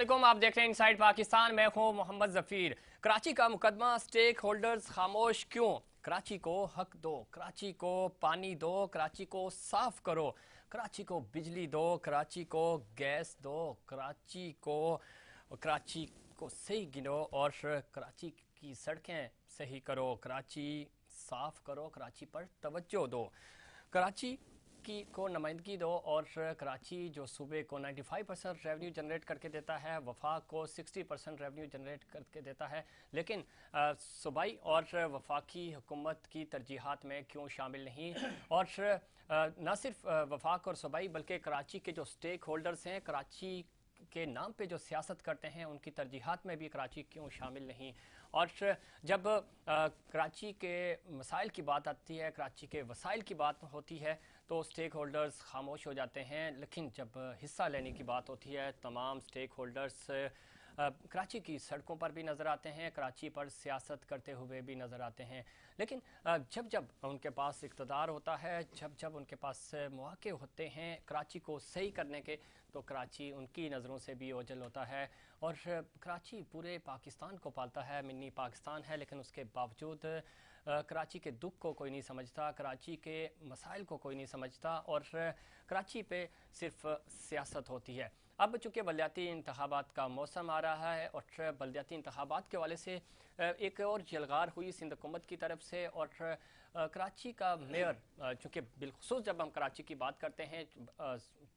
अस्सलामुअलैकुम, आप देख रहे हैं इनसाइड पाकिस्तान। मैं हूं मोहम्मद जफीर। कराची का मुकदमा, स्टेक होल्डर्स खामोश क्यों? कराची को हक दो, कराची को पानी दो, कराची को साफ करो, कराची को बिजली दो, कराची को गैस दो, कराची को सही गिनो और कराची की सड़कें सही करो, कराची साफ करो, कराची पर तवज्जो दो, कराची को नुमाइंदगी दो और कराची जो सूबे को 95% रेवेन्यू जनरेट करके देता है, वफाक को 60% रेवेन्यू जनरेट करके देता है, लेकिन सूबाई और वफाकी हुकूमत की तरजीहात में क्यों शामिल नहीं? और न सिर्फ वफाक और सूबाई बल्कि कराची के जो स्टेक होल्डर्स हैं, कराची के नाम पे जो सियासत करते हैं, उनकी तरजीहात में भी कराची क्यों शामिल नहीं? और जब कराची के मसाइल की बात आती है, कराची के वसाइल की बात होती है, तो स्टेक होल्डर्स खामोश हो जाते हैं, लेकिन जब हिस्सा लेने की बात होती है, तमाम स्टेक होल्डर्स कराची की सड़कों पर भी नज़र आते हैं, कराची पर सियासत करते हुए भी नज़र आते हैं। लेकिन जब जब उनके पास इक़्तिदार होता है, जब जब उनके पास मौके होते हैं कराची को सही करने के, तो कराची उनकी नज़रों से भी ओझल होता है। और कराची पूरे पाकिस्तान को पालता है, मिनी पाकिस्तान है, लेकिन उसके बावजूद कराची के दुख को कोई नहीं समझता, कराची के मसाइल को कोई नहीं समझता और कराची पे सिर्फ सियासत होती है। अब चूँकि बलदियाती इंतखाबात का मौसम आ रहा है और बलदियाती इंतखाबात के हवाले से एक और जलगार हुई सिंध हुकूमत की तरफ से, और कराची का मेयर, चूँकि बिलखुसूस जब हम कराची की बात करते हैं,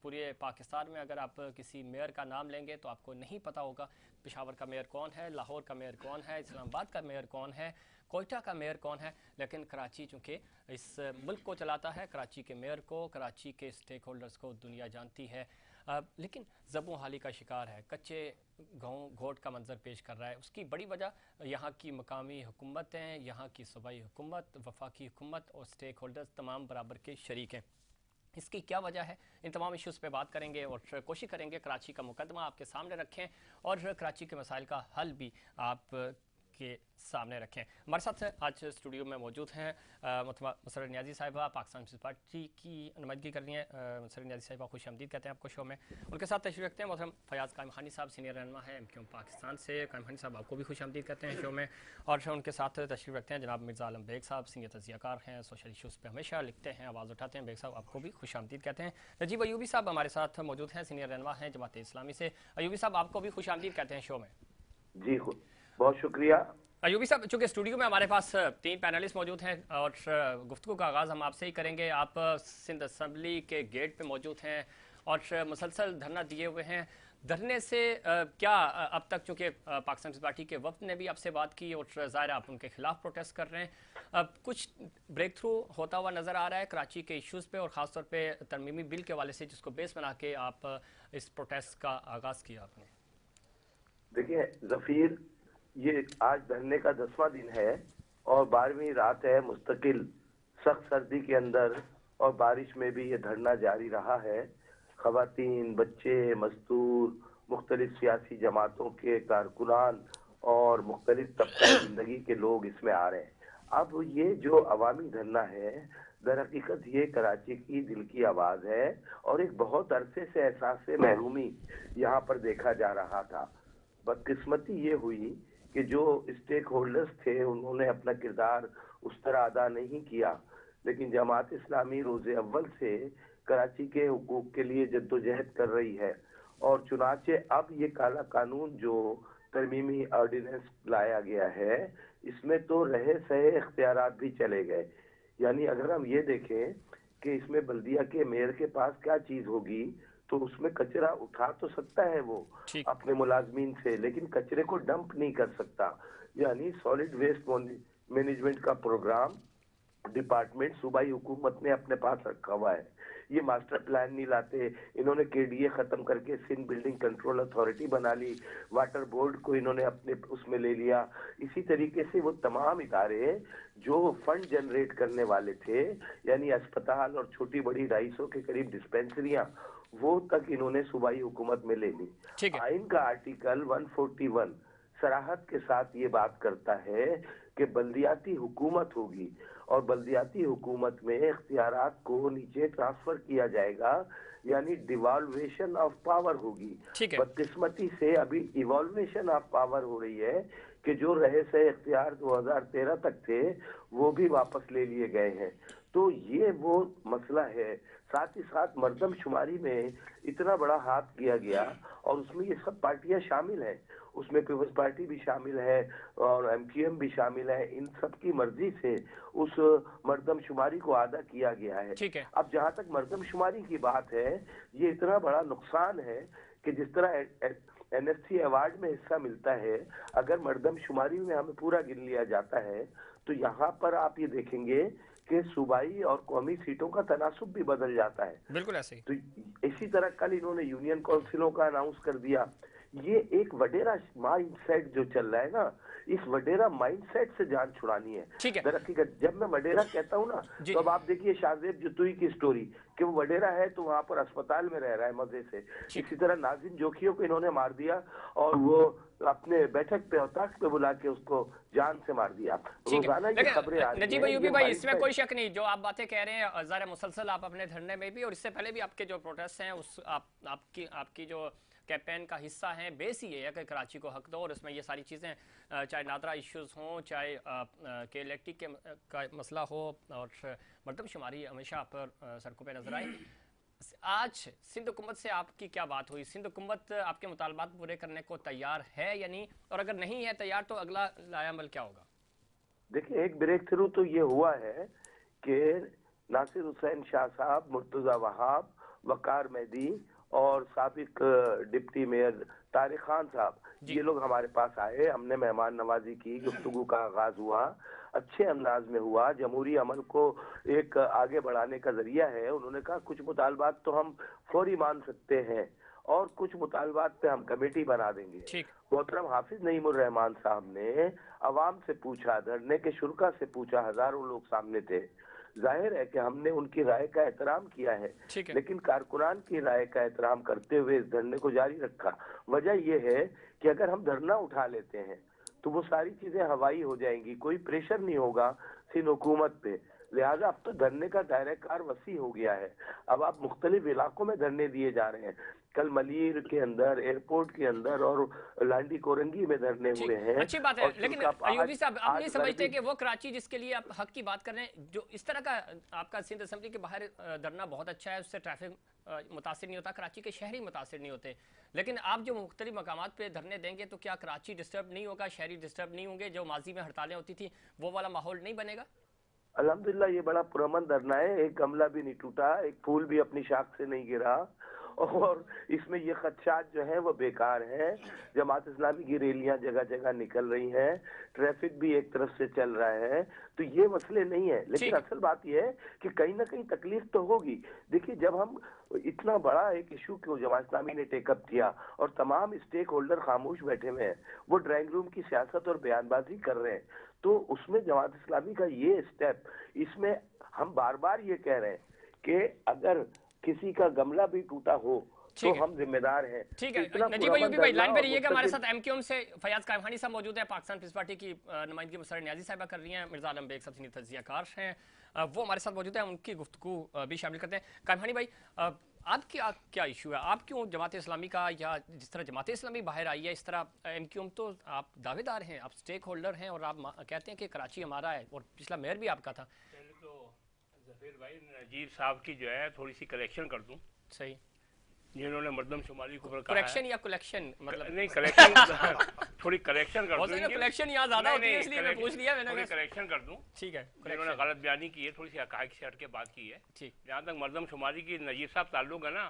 पूरे पाकिस्तान में अगर आप किसी मेयर का नाम लेंगे तो आपको नहीं पता होगा पेशावर का मेयर कौन है, लाहौर का मेयर कौन है, इस्लामाबाद का मेयर कौन है, कोयटा का मेयर कौन है। लेकिन कराची चूँकि इस मुल्क को चलाता है, कराची के मेयर को, कराची के स्टेक होल्डर्स को दुनिया जानती है, लेकिन ज़बों हाली का शिकार है, कच्चे गाँव घोट का मंजर पेश कर रहा है। उसकी बड़ी वजह यहाँ की मकामी हुकूमतें, यहाँ की सूबाई हुकूमत, वफाकी हुकूमत और स्टेक होल्डर्स तमाम बराबर के शरीक हैं। इसकी क्या वजह है, इन तमाम इश्यूज़ पे बात करेंगे और कोशिश करेंगे कराची का मुकदमा आपके सामने रखें और कराची के मसाइल का हल भी आप के सामने रखें। हमारे साथ आज स्टूडियो में मौजूद हैं मुसर्रत नियाज़ी साहिबा, पाकिस्तान पीपल्स पार्टी की नुमाइंदगी कर रही हैं। मुसर्रत नियाज़ी साहिबा, खुश आमदीद कहते हैं आपको शो में। उनके साथ तशरीफ़ रखते हैं मोहतरम फयाज़ कायम खानी साहब, सीनियर रहनुमा है MQM पाकिस्तान से। कायम खानी साहब, आपको भी खुश आमदीद कहते हैं शो में। और उनके साथ तशरीफ़ रखते हैं जनाब मिर्ज़ा आलम बेग साहब, सीनियर तज़कियाकार हैं, सोशल इशूज़ पर हमेशा लिखते हैं, आवाज़ उठाते हैं। बेग साहब, आपको भी खुश आमदीद कहते हैं। नजीब अयूबी साहब हमारे साथ मौजूद हैं, सीनियर रहनुमा हैं जमात इस्लामी से। अयूबी साहब, आपको भी खुश आमदीद कहते हैं शो में। जी बहुत शुक्रिया। अयूबी साहब, चूँकि स्टूडियो में हमारे पास 3 पैनलिस्ट मौजूद हैं और गुफ्तगू का आगाज़ हम आपसे ही करेंगे। आप सिंध असम्बली के गेट पे मौजूद हैं और मुसलसल धरना दिए हुए हैं। धरने से क्या अब तक, चूँकि पाकिस्तान पीपल्स पार्टी के वफ्द ने भी आपसे बात की और ज़ाहिर आप उनके खिलाफ प्रोटेस्ट कर रहे हैं, अब कुछ ब्रेक थ्रू होता हुआ नज़र आ रहा है कराची के इश्यूज़ पे और ख़ासतौर पे तरमीमी बिल के हवाले से, जिसको बेस बना के आप इस प्रोटेस्ट का आगाज़ किया आपने? देखिए जफीर, ये आज धरने का 10वां दिन है और 12वीं रात है मुस्तकिल सख्त सर्दी के अंदर, और बारिश में भी ये धरना जारी रहा है। खवातीन, बच्चे, मजदूर, मुख्तलिफ सियासी जमातों के कारकुनान और मुख्तलिफ तबका जिंदगी के लोग इसमें आ रहे हैं। अब ये जो अवामी धरना है, दर हकीकत ये कराची की दिल की आवाज है और एक बहुत अरसे से एहसास महरूमी यहाँ पर देखा जा रहा था। बदकिस्मती ये हुई कि जो स्टेक होल्डर्स थे उन्होंने अपना किरदार उस तरह अदा नहीं किया, लेकिन जमात इस्लामी रोज़े अव्वल से कराची के हुकूक के लिए जद्दोजहद कर रही है। और चुनाचे अब ये काला कानून जो तरमीमी ऑर्डिनेंस लाया गया है, इसमें तो रहे सहे इख्तियारात भी चले गए। यानी अगर हम ये देखें कि इसमें बल्दिया के मेयर के पास क्या चीज होगी, तो उसमें कचरा उठा तो सकता है वो अपने मुलाजमीन से, लेकिन कचरे को डंप नहीं कर सकता। यानी सॉलिड वेस्ट मैनेजमेंट का प्रोग्राम डिपार्टमेंट सूबाई हुकूमत ने अपने पास रखा हुआ है। ये मास्टर प्लान नहीं लाते, इन्होंने KDA खत्म करके सिंध बिल्डिंग कंट्रोल अथॉरिटी बना ली, वाटर बोर्ड को इन्होंने अपने उसमें ले लिया। इसी तरीके से वो तमाम इदारे जो फंड जनरेट करने वाले थे, यानी अस्पताल और छोटी बड़ी 250 के करीब डिस्पेंसरियां, वो तक इन्होंने सूबाई हुकूमत में ले ली। आइन का आर्टिकल 141 सराहत के साथ ये बात करता है कि बल्दियाती हुकूमत होगी और बल्दियाती हुकूमत में इख्तियारात को नीचे ट्रांसफर किया जाएगा, यानी डिवॉल्वेशन ऑफ पावर होगी। ठीक है। बदकिस्मती से अभी इवॉल्वेशन ऑफ पावर हो रही है कि जो रहे से इख्तियार 2013 तक थे वो भी वापस ले लिए गए हैं। तो ये वो मसला है। साथ ही साथ मर्दमशुमारी में इतना बड़ा हाथ किया गया और उसमें ये सब पार्टियां शामिल हैं, उसमें पीपल्स पार्टी भी शामिल है और एमक्यूएम भी शामिल है। इन सब की मर्जी से उस मर्दमशुमारी को आधा किया गया है। ठीक है। अब जहां तक मर्दमशुमारी की बात है, ये इतना बड़ा नुकसान है कि जिस तरह एनएससी अवार्ड में हिस्सा मिलता है, अगर मर्दमशुमारी में हमें पूरा गिन लिया जाता है तो यहाँ पर आप ये देखेंगे कि सूबाई और कौमी सीटों का तनासुब भी बदल जाता है। बिल्कुल ऐसे ही। तो इसी तरह कल इन्होंने यूनियन काउंसिलों का अनाउंस कर दिया। ये एक वडेरा माइंडसेट जो चल रहा है ना, इस वडेरा माइंडसेट से जान छुड़ानी है। ठीक है। दरअसल जब मैं वडेरा कहता हूँ ना, तो अब आप देखिए शाहजेब जुतुई की स्टोरी कि वो वडेरा है तो वहां पर अस्पताल में रह रहा है मजे से। इसी तरह नाजिम जोखियों को इन्होंने मार दिया और वो अपने बैठक पे और तख्त पे बुला के उसको जान से मार दिया। रोजाना ये खबरें आ रही हैं। नजीब अय्यूबी भाई, इसमें कोई शक नहीं, जो आप बातें कह रहे हैं ज़ाहिर मुसलसल आप अपने धरने में भी और इससे पहले भी आपके जो प्रोटेस्ट हैं उस आपकी जो कैंपेन का हिस्सा है, बेस ही है कि कराची को हक दो, और उसमें ये सारी चीज़ें चाहे नादरा इश्यूज़ हों, चाहे के इलेक्ट्रिक का मसला हो, और मर्दमशुमारी हमेशा आप पर सड़कों पे नजर आए। आज सिंध हुकूमत से आपकी क्या बात हुई? सिंध हुकूमत आपके मुतालबात पूरे करने को तैयार है या नहीं, और अगर नहीं है तैयार तो अगला लायामल क्या होगा? देखिए, एक ब्रेक थ्रू तो ये हुआ है कि नासिर हुसैन शाह साहब, मुर्तजा वहाब, वकार मेहदी और साबिक डिप्टी मेयर तारिक खान साहब, ये लोग हमारे पास आए। हमने मेहमान नवाजी की, गुफ्तगू का आगाज हुआ, अच्छे अंदाज में हुआ। जमहूरी अमल को एक आगे बढ़ाने का जरिया है। उन्होंने कहा कुछ मुतालबात तो हम फौरी मान सकते हैं और कुछ मुतालबात पे हम कमेटी बना देंगे। मोहतरम हाफिज नईमुर रहमान साहब ने अवाम से पूछा, धरने के शुरका से पूछा, हजारों लोग सामने थे। जाहिर है कि हमने उनकी राय का एहतराम किया है, लेकिन कारकुनान की राय का एहतराम करते हुए इस धरने को जारी रखा। वजह यह है कि अगर हम धरना उठा लेते हैं तो वो सारी चीजें हवाई हो जाएंगी, कोई प्रेशर नहीं होगा सिंध हुकूमत पे। लिहाजा अब तो धरने का दायरा कार वसी हो गया है। अब आप मुख्तलिफ इलाकों में धरने दिए जा रहे हैं। कल मलीर के अंदर, एयरपोर्ट के अंदर और लांडी कोरंगी में धरने हुए हैं। अच्छी बात है, लेकिन अयूबी साहब आप नहीं समझते कि वो कराची जिसके लिए आप हक की बात कर रहे हैं, जो इस तरह का आपका सिंध असेंबली के बाहर धरना बहुत अच्छा है, उससे ट्रैफिक मुतासिर नहीं होता, कराची के शहरी मुतासिर नहीं होते, लेकिन आप जो मुख्तलिफ मकामात पे धरने देंगे तो क्या कराची डिस्टर्ब नहीं होगा, शहरी डिस्टर्ब नहीं होंगे? जो माजी में हड़तालें होती थी वो वाला माहौल नहीं बनेगा? अल्हम्दुलिल्लाह ये बड़ा पुरअमन धरना है। एक गमला भी नहीं टूटा, एक फूल भी अपनी शाख से नहीं गिरा, और इसमें ये खदशात जो हैं वो बेकार हैं। जमात इस्लामी की रैलियां जगह जगह निकल रही हैं, ट्रैफिक भी एक तरफ से चल रहा है, तो ये मसले नहीं है। लेकिन असल बात यह है कि कहीं ना कहीं तकलीफ तो होगी। देखिए, जब हम इतना बड़ा एक इशू को जमात इस्लामी ने टेकअप किया और तमाम स्टेक होल्डर खामोश बैठे हुए हैं, वो ड्राइंग रूम की सियासत और बयानबाजी कर रहे हैं, तो उसमें जमात इस्लामी का ये स्टेप, इसमें हम बार बार ये कह रहे हैं कि अगर किसी का गमला भी टूटा हो तो हम जिम्मेदार हैं। ठीक है। नजीब अय्यूबी भाई लाइन पे रहिएगा, हमारे साथ एमक्यूएम से फयाज कायमानी साहब मौजूद है, पाकिस्तान पीपल्स पार्टी की नुमाइंदगी मुसर्रर नियाजी साहिबा कर रही हैं, मिर्जा आलम बेग सबसे तज्जियाकार हैं, वो हमारे साथ मौजूद है, उनकी गुफ्तगू भी शामिल करते हैं। कायमानी भाई, आपकी क्या इशू है? आप क्यों जमात इस्लामी का, या जिस तरह जमात इस्लामी बाहर आई है इस तरह एमक्यूएम, तो आप दावेदार हैं, आप स्टेक होल्डर हैं और आप कहते हैं कि कराची हमारा है और पिछला मेयर भी आपका था। पहले तो जफीर भाई, नजीर साहब की जो है थोड़ी सी करेक्शन कर दूं। सही, जिन्होंने मर्दमशुमारी को करेक्शन या कलेक्शन, मतलब नहीं करेक्शन थोड़ी करेक्शन कर दूं। कलेक्शन यहाँ ज्यादा होती है इसलिए मैं पूछ लिया, मैंने करेक्शन कर दूं। ठीक है, जिन्होंने गलत बयानी की है, थोड़ी सी हकायक से हट के बात की है। ठीक, जहाँ तक मर्दमशुमारी की नजीर साहब ताल्लुक है ना,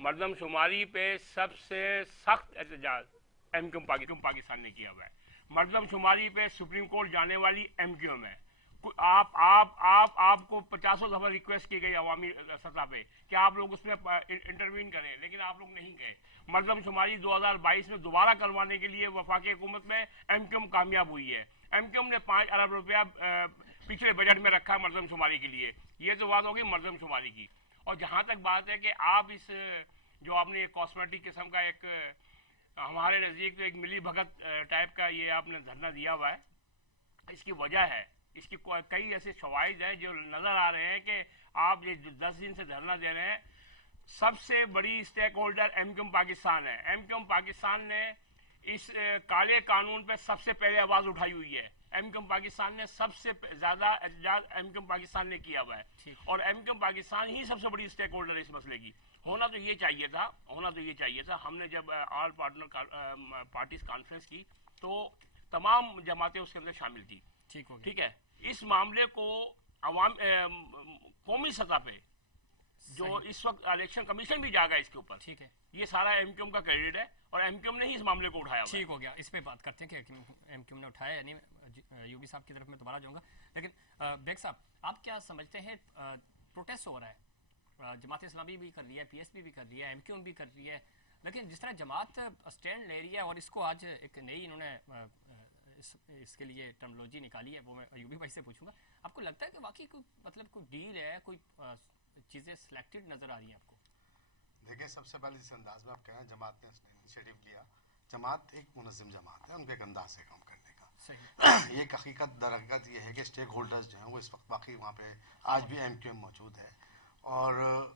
मर्दमशुमारी पे सबसे सख्त एहतजाज एमक्यूएम पाकिस्तान ने किया हुआ है। मर्दमशुमारी पे सुप्रीम कोर्ट जाने वाली एमक्यूएम है। आपको 50 दफा रिक्वेस्ट की गई अवामी सतह पे कि आप लोग उसमें इंटरवीन करें, लेकिन आप लोग नहीं गए। मर्दमशुमारी 2022 में दोबारा करवाने के लिए वफाकी हुकूमत में एमक्यूएम कामयाब हुई है। एमक्यूएम ने 5 अरब रुपया पिछले बजट में रखा मर्दमशुमारी के लिए। ये तो बात होगी मर्दमशुमारी की। और जहाँ तक बात है कि आप इस जो आपने एक कॉस्मेटिक किस्म का एक हमारे नज़दीक तो एक मिली भगत टाइप का ये आपने धरना दिया हुआ है, इसकी वजह है, इसकी कई ऐसे शवाहिद हैं जो नज़र आ रहे हैं कि आप ये 10 दिन से धरना दे रहे हैं, सबसे बड़ी स्टेक होल्डर एमक्यूएम पाकिस्तान है। एमक्यूएम पाकिस्तान ने इस काले कानून पे सबसे पहले आवाज उठाई हुई है। एमक्यूएम पाकिस्तान ने सबसे ज्यादा एहतजाज एमक्यूएम पाकिस्तान ने किया हुआ है और एमक्यूएम पाकिस्तान ही सबसे बड़ी स्टेक होल्डर है इस मसले की। होना तो ये चाहिए था। हमने जब ऑल पार्टनर पार्टीज कॉन्फ्रेंस की तो तमाम जमातें उसके अंदर शामिल थी। ठीक है, इस मामले को कौमी सतह पे जो इस वक्त इलेक्शन कमीशन भी जाएगा इसके ऊपर, ठीक है, ये सारा एमक्यूएम का क्रेडिट है और एमक्यूएम ने ही इस मामले को उठाया। ठीक हो गया, इस पे बात करते हैं कि एमक्यूएम ने उठाया यानी यूबी साहब की तरफ में दोबारा जाऊंगा। लेकिन बेग साहब, आप क्या समझते हैं, प्रोटेस्ट हो रहा है, जमात इस्लामी भी कर रही है, पीएसपी भी कर रही है, एमक्यूएम भी कर रही है, लेकिन जिस तरह जमात स्टैंड ले रही है और इसको आज एक नई इन्होंने इसके लिए टर्मिनोलॉजी निकाली है, वो मैं यूबी भाई से पूछूंगा। आपको लगता है कि वाकई कोई मतलब कोई डील है, कोई चीज़ें सिलेक्टेड नजर आ रही हैं आपको? देखिए, सबसे पहले जिस अंदाज में आप कह रहे हैं जमात ने इनिशिएटिव लिया, जमात एक मुनज़्ज़म जमात है, उनके एक अंदाज से काम करने का। सही। ये हकीकत दर हकीकत ये है कि स्टेक होल्डर्स जो हैं वो इस वक्त बाकी वहाँ पे आज भी एमक्यूएम मौजूद है और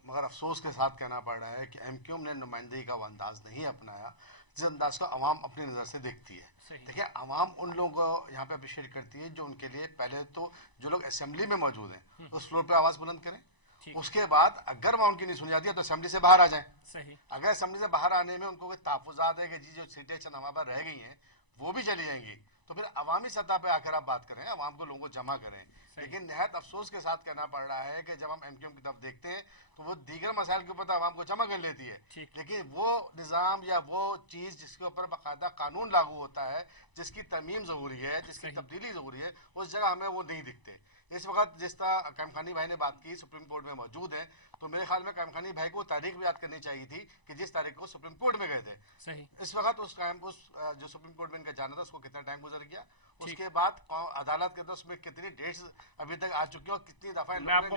मगर अफसोस के साथ कहना पड़ रहा है कि एमक्यूएम ने नुमाइंदगी का वो अंदाज नहीं अपनाया जिस अंदाज को अवाम अपनी नज़र से देखती है। देखिए, अवाम उन लोगों को यहाँ पे अप्रिशिएट करती है जो उनके लिए पहले तो जो लोग असेंबली में मौजूद हैं उस फ्लोर पे आवाज़ बुलंद करें, उसके बाद अगर वहाँ उनकी नहीं सुनी जाती है तो असेंबली से बाहर आ जाएं। सही। अगर असेंबली से बाहर आने में उनको कोई तहफ़्फ़ुज़ात है कि जी जो सीटें चंद हमारे पास रह गई हैं वो भी चली जाएंगी, तो फिर अवामी सतह पे आकर आप बात करें, अवाम को लोगों को जमा करें। लेकिन नहायत अफसोस के साथ कहना पड़ रहा है कि जब हम एमक्यूएम की तरफ देखते हैं तो वो दीगर मसाइल के ऊपर अवाम को जमा कर लेती है, लेकिन वो निज़ाम या वो चीज़ जिसके ऊपर बाकायदा कानून लागू होता है, जिसकी तरमीम ज़रूरी है, जिसकी तब्दीली ज़रूरी है, उस जगह हमें वो नहीं दिखते। इस वक्त जिस तरह कायमखानी भाई ने बात की सुप्रीम कोर्ट में मौजूद है, तो मेरे ख्याल में कायमखानी भाई को तारीख भी याद करनी चाहिए थी कि जिस तारीख को सुप्रीम कोर्ट में गए थे। सही। इस वक्त उस जो सुप्रीम कोर्ट में इनका जाना था उसको कितना टाइम गुजर गया, उसके बाद अदालत के अंदर उसमें कितनी डेट्स अभी तक आ चुकी है और कितनी दफा मैं आपको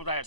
बताया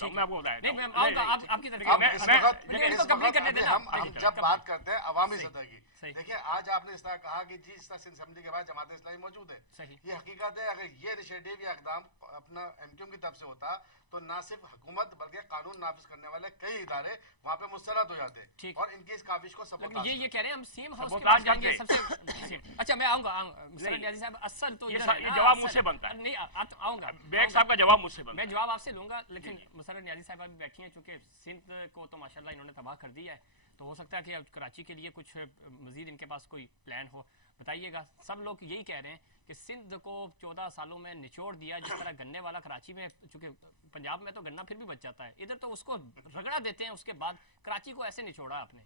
हम जब बात करते हैं अवामी सतह की, देखिए आज आपने इस तरह कहा कि जी इस तरह सिंध असेंबली के बाद जमात इस्लामी मौजूद है, ये हकीकत है। अगर ये इनिशिएटिव या इकदाम अपना एमक्यूएम की तरफ से होता तो ना सिर्फ हुकूमत बल्कि कानून नाफिज करने वाले कई इदारे वहाँ पे मुस्तरद हो जाते और इनकी इस काविश को सपोर्ट। ये कह रहे हैं हम सेम हाउस के पास जाएंगे सबसे। अच्छा, मैं आऊंगा नियाज़ी साहब, असल तो ये जवाब मुझसे बनता है। नहीं, आऊंगा, बेग साहब का जवाब मुझसे बनता है। मैं जवाब आपसे लूंगा, लेकिन मुसर्रत नियाज़ी साहब अभी बैठी हैं, चूंकि सिंध को तो माशाल्लाह इन्होंने तबाह कर दिया है, तो हो सकता है कि अब कराची के लिए कुछ मजीद इनके पास कोई प्लान हो, बताइएगा। सब लोग यही कह रहे हैं कि सिंध को 14 सालों में निचोड़ दिया, जिस तरह गन्ने वाला कराची में, चूंकि पंजाब में तो गन्ना फिर भी बच जाता है, इधर तो उसको रगड़ा देते हैं, उसके बाद कराची को ऐसे निचोड़ा आपने।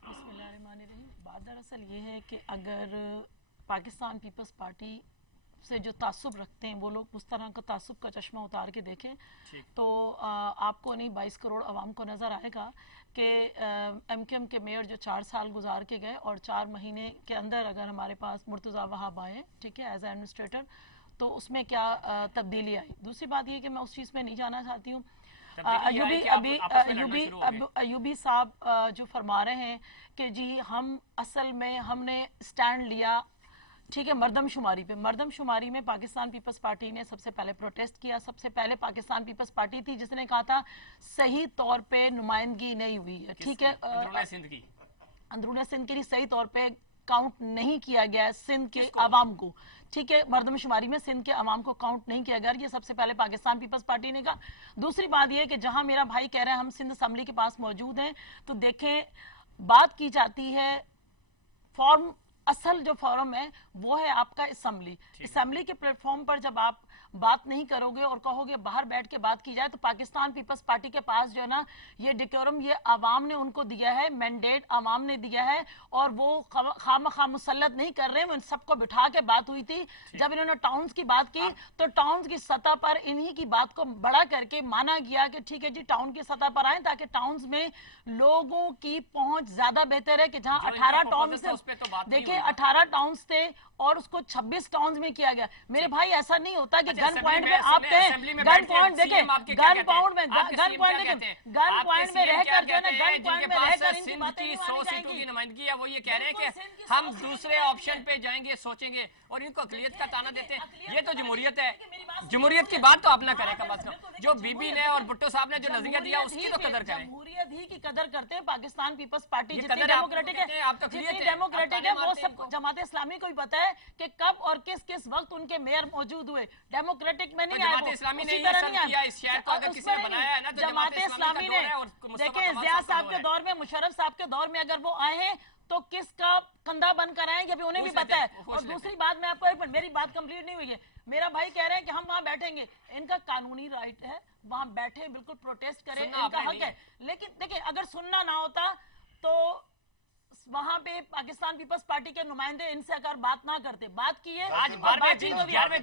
बिस्मिल्लाहिर्रहमानिर्रहीम। बात दरअसल ये है कि अगर पाकिस्तान पीपल्स पार्टी से जो तासुब रखते हैं वो लोग उस तरह का तासुब का चश्मा उतार के देखें तो आपको नहीं 22 करोड़ आवाम को नज़र आएगा कि एमक्यूएम के मेयर जो 4 साल गुजार के गए और 4 महीने के अंदर अगर हमारे पास मुर्तज़ा वहाब आए, ठीक है, एज एडमिनिस्ट्रेटर, तो उसमें क्या तब्दीली आई। दूसरी बात ये कि मैं उस चीज़ में नहीं जाना चाहती हूँ। अयूबी साहब जो फरमा रहे हैं कि जी हम असल में हमने स्टैंड लिया, ठीक है, मर्दमशुमारी पे। मर्दमशुमारी में पाकिस्तान पीपल्स पार्टी ने सबसे पहले प्रोटेस्ट किया। सबसे पहले पाकिस्तान पीपल्स पार्टी थी जिसने कहा था सही तौर पे नुमाइंदगी नहीं हुई है, ठीक है, अंदरूनी सिंध की सही तौर पे काउंट नहीं किया गया है सिंध के आवाम को, ठीक है, मर्दमशुमारी में सिंध के आवाम को काउंट नहीं किया गया। ये सबसे पहले पाकिस्तान पीपल्स पार्टी ने कहा। दूसरी बात यह कि जहां मेरा भाई कह रहा है हम सिंध असेंबली के पास मौजूद हैं, तो देखें बात की जाती है फॉर्म, असल जो फॉरम है वो है आपका असेंबली। असेंबली के प्लेटफॉर्म पर जब आप बात नहीं करोगे और कहोगे बाहर बैठ के बात की जाए, तो पाकिस्तान पीपल्स पार्टी के पास जो है ना ये डिकोरम ये आवाम ने उनको दिया है, मैंडेट आवाम ने दिया है और वो खामखा मुसल्लत नहीं कर रहे हैं। इन सबको बिठा के बात हुई थी जब इन्होंने टाउन्स की बात की, तो टाउन्स की सतह पर इन्हीं की बात को बड़ा करके माना गया कि ठीक है जी टाउन की सतह पर आए ताकि टाउन्स में लोगों की पहुंच ज्यादा बेहतर है कि जहां 18 टाउन से। देखिए 18 टाउन्स थे और उसको 26 टाउन्स में किया गया। मेरे भाई ऐसा नहीं होता कि गन पॉइंट में आप कहें, गन पॉइंट देखें, गन पॉइंट में गन पॉइंट में रहकर जो है ना, गन पॉइंट में रहकर इनकी बातें नहीं मानी जाएंगी। की नुमाइंदगी है, वो ये कह रहे हैं कि हम दूसरे ऑप्शन पे जाएंगे, सोचेंगे, और इनको अकलियत का ताना देते हैं। ये तो जमहूरियत है, जमहूरियत की बात तो आप ना करें कम अज कम। जो बीबी ने और भुट्टो साहब ने जो नजरिया दिया उसकी तो कदर करें। जमहूरियत ही की कदर करते हैं पाकिस्तान पीपल्स पार्टी, जितनी डेमोक्रेटिक है, जितनी डेमोक्रेटिक है, वो सब जमात इस्लामी को ही पता है कि कब और किस किस वक्त उनके मेयर मौजूद हुए। डेमोक्रेटिक में नहीं आए, जमात इस्लामी ने ये सब किया इस शहर को, अगर किसी ने बनाया है ना तो जमात इस्लामी ने, देखें ज़िया साहब के दौर में, मुशर्रफ साहब के दौर में अगर वो आए हैं तो किसका कंधा बंद कराएंगे अभी उन्हें भी पता है। और दूसरी बात, मैं आपको एक मिनट, मेरी बात कंप्लीट नहीं हुई है। मेरा भाई कह रहे हैं कि हम वहां बैठेंगे, इनका कानूनी राइट है, वहां बैठे बिल्कुल प्रोटेस्ट करें, इनका हक है। लेकिन देखिए, अगर सुनना ना होता तो वहां पे पाकिस्तान पीपल्स पार्टी के नुमाइंदे इनसे अगर बात ना करते, बात किए, आज 12वें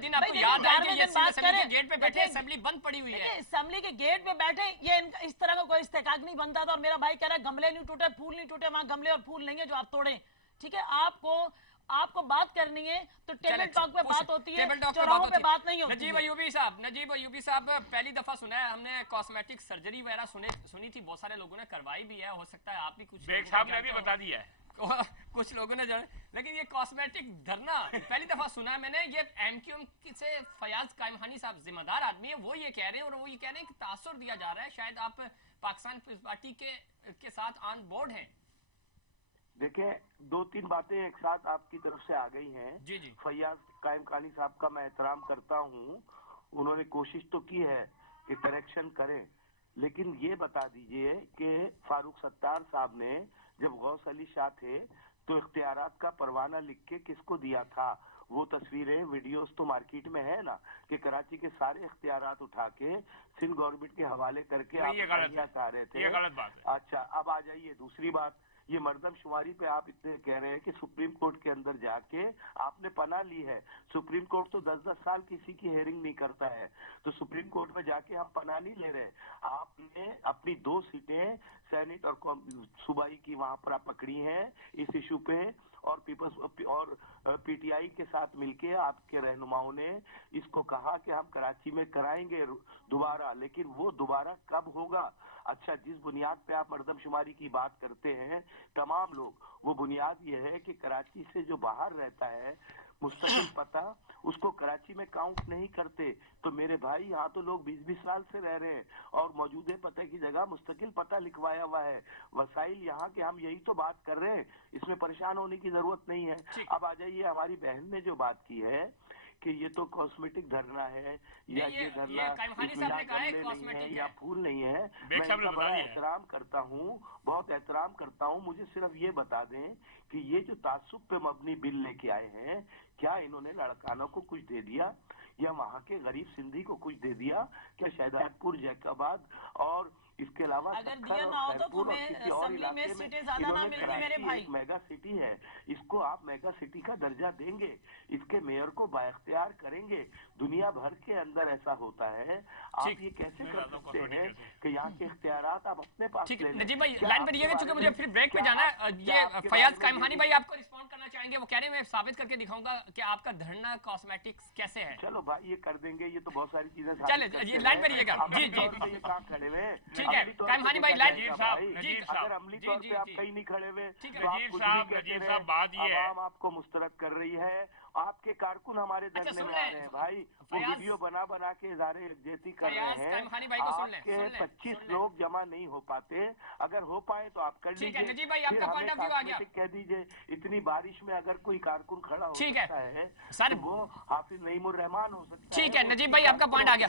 दिन आपको याद है कि ये असेंबली के गेट पे बैठे, असेंबली बंद पड़ी हुई है, असेंबली के गेट पे बैठे, ये इस तरह का कोई इस्तेकाक नहीं बनता था। और मेरा भाई कह रहा है गमले नहीं टूटे, फूल नहीं टूटे, वहां गमले और फूल नहीं है जो आप तोड़े। ठीक है, आपको बात करनी है तो टेबल टॉक पे बात होती है, चौराहों पे बात नहीं होती। नजीब अयूबी साहब पहली दफा सुना है हमने कॉस्मेटिक सर्जरी वगैरह सुनी थी, बहुत सारे लोगों ने करवाई भी है, हो सकता है आप भी कुछ बेग साहब ने भी बता दिया है कुछ लोगों ने जाने, लेकिन ये कॉस्मेटिक धरना पहली दफा सुना है मैंने। ये एमक्यूएम से फयाज कायमखानी साहब जिम्मेदार आदमी है, वो ये कह रहे हैं, और वो ये कह रहे हैं कि तासुर दिया जा रहा है, शायद आप पाकिस्तान पीपल्स पार्टी के साथ ऑन बोर्ड हैं। देखिए, 2-3 बातें एक साथ आपकी तरफ से आ गई हैं। जी। फयाज कायमखानी साहब का मैं एहतराम करता हूँ, उन्होंने कोशिश तो की है कि करेक्शन करें, लेकिन ये बता दीजिए कि फारूक सत्तार साहब ने जब गौस अली शाह थे तो इख्तियारात का परवाना लिख के किसको दिया था? वो तस्वीरें, वीडियोस तो मार्केट में है ना, कि कराची के सारे इख्तियारात उठा के सिंध गवर्नमेंट के हवाले करके आप चाह रहे थे। ये गलत बात है। अच्छा, अब आ जाइए दूसरी बात, ये मर्दमशुमारी पे आप इतने कह रहे हैं कि सुप्रीम कोर्ट के अंदर जाके आपने पनाह ली है। सुप्रीम कोर्ट तो 10-10 साल किसी की हेयरिंग नहीं करता है, तो सुप्रीम कोर्ट में जाके हम पनाह नहीं ले रहे। आपने अपनी 2 सीटें सेनेट और सूबाई की वहां पर आप पकड़ी हैं इस इशू पे, और पीपल्स और पीटीआई के साथ मिलके आपके रहनुमाओं ने इसको कहा कि हम कराची में कराएंगे दोबारा, लेकिन वो दोबारा कब होगा? अच्छा, जिस बुनियाद पे आप मर्दमशुमारी की बात करते हैं तमाम लोग, वो बुनियाद ये है कि कराची से जो बाहर रहता है मुस्तकिल पता, उसको कराची में काउंट नहीं करते। तो मेरे भाई, यहाँ तो लोग 20-20 साल से रह रहे हैं और मौजूदा पते की जगह मुस्तकिल पता लिखवाया हुआ है। वसाइल यहाँ के, हम यही तो बात कर रहे हैं, इसमें परेशान होने की जरूरत नहीं है। अब आ जाइए, हमारी बहन ने जो बात की है कि ये तो कॉस्मेटिक धरना है, या ये धरना नहीं है, या फूल नहीं है, मैं इसका बड़ा एहतराम करता हूँ, बहुत एहतराम करता हूँ। मुझे सिर्फ ये बता दें कि ये जो तासुब पे मबनी बिल लेके आए हैं, क्या इन्होंने लड़कानों को कुछ दे दिया, या वहाँ के गरीब सिंधी को कुछ दे दिया? क्या शहजादपुर, जैकाबाद और इसके अलावा अगर दिया ना हो तो किसी और इलाके में इन्होंने मेगा सिटी है, इसको आप मेगा सिटी का दर्जा देंगे, इसके मेयर को बाइख्तियार करेंगे। दुनिया भर के अंदर ऐसा होता है, आप ये कैसे कर सकते हैं कि यहाँ के इख्तियारात आप अपने पास ले लें? नजीब भाई लाइन पर रहिएगा, चूंकि मुझे फिर ब्रेक पे जाना है। ये फयाज कायमखानी भाई आपको रिस्पॉन्ड करना चाहेंगे, वो कह रहे हैं मैं साबित करके दिखाऊंगा कि आपका धरना कॉस्मेटिक्स कैसे है। चलो भाई, ये कर देंगे, ये तो बहुत सारी चीजें। चले लाइन पर रहिएगा। जी कहाँ खड़े हुए? ठीक है, कायमखानी भाई लाइन। अगर अमली तौर पे आप कहीं नहीं खड़े हुए तो आप कुछ नजीब साहब, बात ये है, आपको मुस्तरद कर रही है, आपके कारकुन हमारे धरने में आ रहे हैं भाई, वो वीडियो बना के इज़हारे यकजहती कर रहे हैं। आपके 25 लोग जमा नहीं हो पाते, अगर हो पाए तो आप कर लीजिए। फिर हमें कॉस्मेटिक कह दीजिए। इतनी बारिश में अगर कोई कारकुन खड़ा हो सकता है सर, वो हाफिज नईमुर रहमान हो सकता है। ठीक है नजीब भाई, आपका पॉइंट आ गया।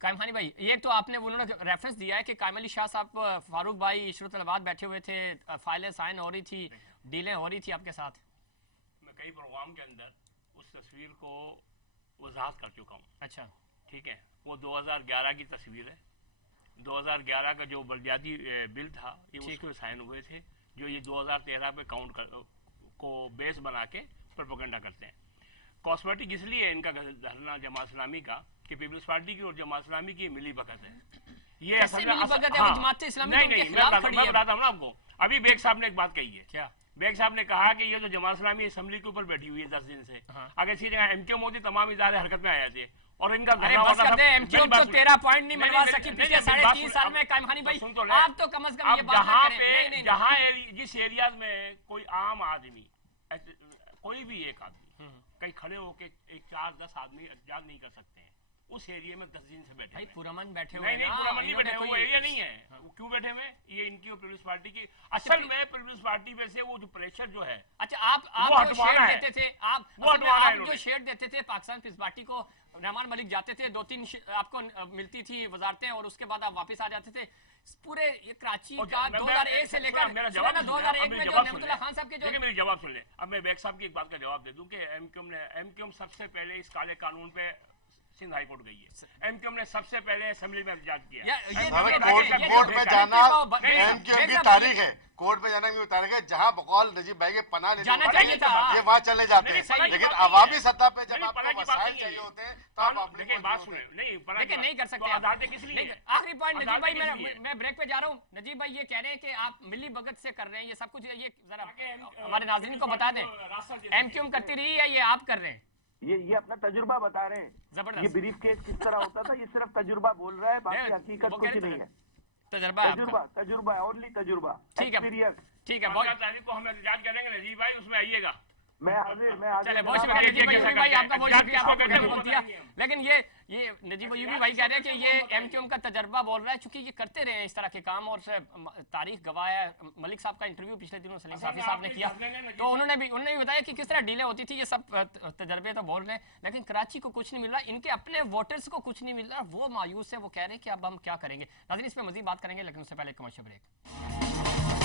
कायमखानी भाई, ये तो आपने उन्होंने रेफरेंस दिया है कि कायम अली शाह साहब, फारूक भाई, इशरत अलवाद बैठे हुए थे, फाइलें साइन हो रही थी, डीलें हो रही थी आपके साथ। मैं कई प्रोग्राम के अंदर उस तस्वीर को वजाहत कर चुका हूँ। अच्छा, ठीक है, वो 2011 की तस्वीर है। 2011 का जो बलदियाती बिल था, ये उसमें साइन हुए थे, जो ये 2013 पे को बेस बना के प्रोपेगेंडा करते हैं। कॉस्मेटिक इसलिए इनका धरना जमात इस्लामी का कि पीपल्स पार्टी की और जमात इस्लामी की मिली भगत है। ये जमात इस्लामी नहीं, मैं बताता हूँ ना आपको। अभी बेग साहब ने एक बात कही है, क्या बेग साहब ने कहा कि ये जो जमात इस्लामी असेंबली के ऊपर बैठी हुई है 10 दिन से, अगर इसी जगह एमक्यू मोदी तमाम इदारे हरकत में आए थे और इनका अरे बस कर दे, एमक्यू तो 13 पॉइंट नहीं बनवा सकी पिछले 3.5 साल में। कायम खानी भाई आप तो कम से कम ये बात ना करें। जहाँ जिस एरियाज में कोई आम आदमी, कोई भी एक आदमी कहीं खड़े होके 4-10 आदमी एहतजाज नहीं कर सकते हैं, उस एरिया में 10 दिन से बैठे भाई पुरमन बैठे हुए नहीं, पुरमन नहीं बैठे हुए, एरिया नहीं है। क्यों बैठे हुए? ये इनकी और पीपल्स पार्टी की, असल में पीपल्स पार्टी में से वो जो प्रेशर जो है। अच्छा, आप जो शेड देते थे, आप जो शेड देते थे पाकिस्तान पीपल्स पार्टी को, रहमान मलिक जाते थे, 2-3 आपको मिलती थी वजारतें और उसके बाद आप वापस आ जाते थे। पूरे ये कराची का 2001 से लेकर 2001 में जो नेमतुल्लाह खान साहब के जो, मेरी जवाब सुन ले। अब मैं बेग साहब की एक बात का जवाब दे दूं कि एमक्यूएम सबसे पहले इस काले कानून पे सिंध हाई कोर्ट गई है। एमक्यूएम ने सबसे पहले असेंबली में एहतजाज किया। कोर्ट में जाना एमक्यूएम की तारीख है, कोर्ट में जाना की तारीख है, जहां बकौल नजीब भाई के पनाह जाना चाहिए था, ये वहाँ चले जाते हैं। लेकिन अवामी सतह पे जब आपको वसाइल चाहिए होते हैं तो आप देखिए बात सुने, नहीं कर सकते अदालतें किस लिए? आखिरी पॉइंट नजीब भाई, मैं ब्रेक पे जा रहा हूँ। नजीब भाई ये कह रहे हैं कि आप मिली भगत से कर रहे हैं ये सब कुछ, ये जरा हमारे नाज़रीन को बता दें, एमक्यूएम करती रही है, ये आप कर रहे हैं? ये अपना तजुर्बा बता रहे हैं। जबरदस्त। ये ब्रीफ केस किस तरह होता था, ये सिर्फ तजुर्बा बोल रहा है, बाकी हकीकत कुछ नहीं है। तजुर्बा ओनली तजुर्बा, एक्सपीरियंस। ठीक है, तारीख को हम एहतजाज करेंगे नजीब भाई, उसमें आइएगा। मैं हाजिर। चले, बहुत शुक्रिया नजीब भाई, आपका बहुत शुक्रिया, आपने बोल दिया। लेकिन ये नजीब भाई कह रहे हैं कि ये एमक्यूएम का तजर्बा बोल रहा है, चूंकि ये करते रहे हैं इस तरह के काम और तारीख गवाह है। मलिक साहब का इंटरव्यू पिछले दिनों सलीम साफी साहब ने किया, तो उन्होंने भी बताया कि किस तरह डिले होती थी। ये सब तजर्बे तो बोल रहे हैं, लेकिन कराची को कुछ नहीं मिल रहा, इनके अपने वोटर्स को कुछ नहीं मिल रहा, वो मायूस है, वो कह रहे हैं कि अब हम क्या करेंगे। नाज़रीन, इस पर मजीद बात करेंगे, लेकिन उससे पहले कमर्शियल ब्रेक।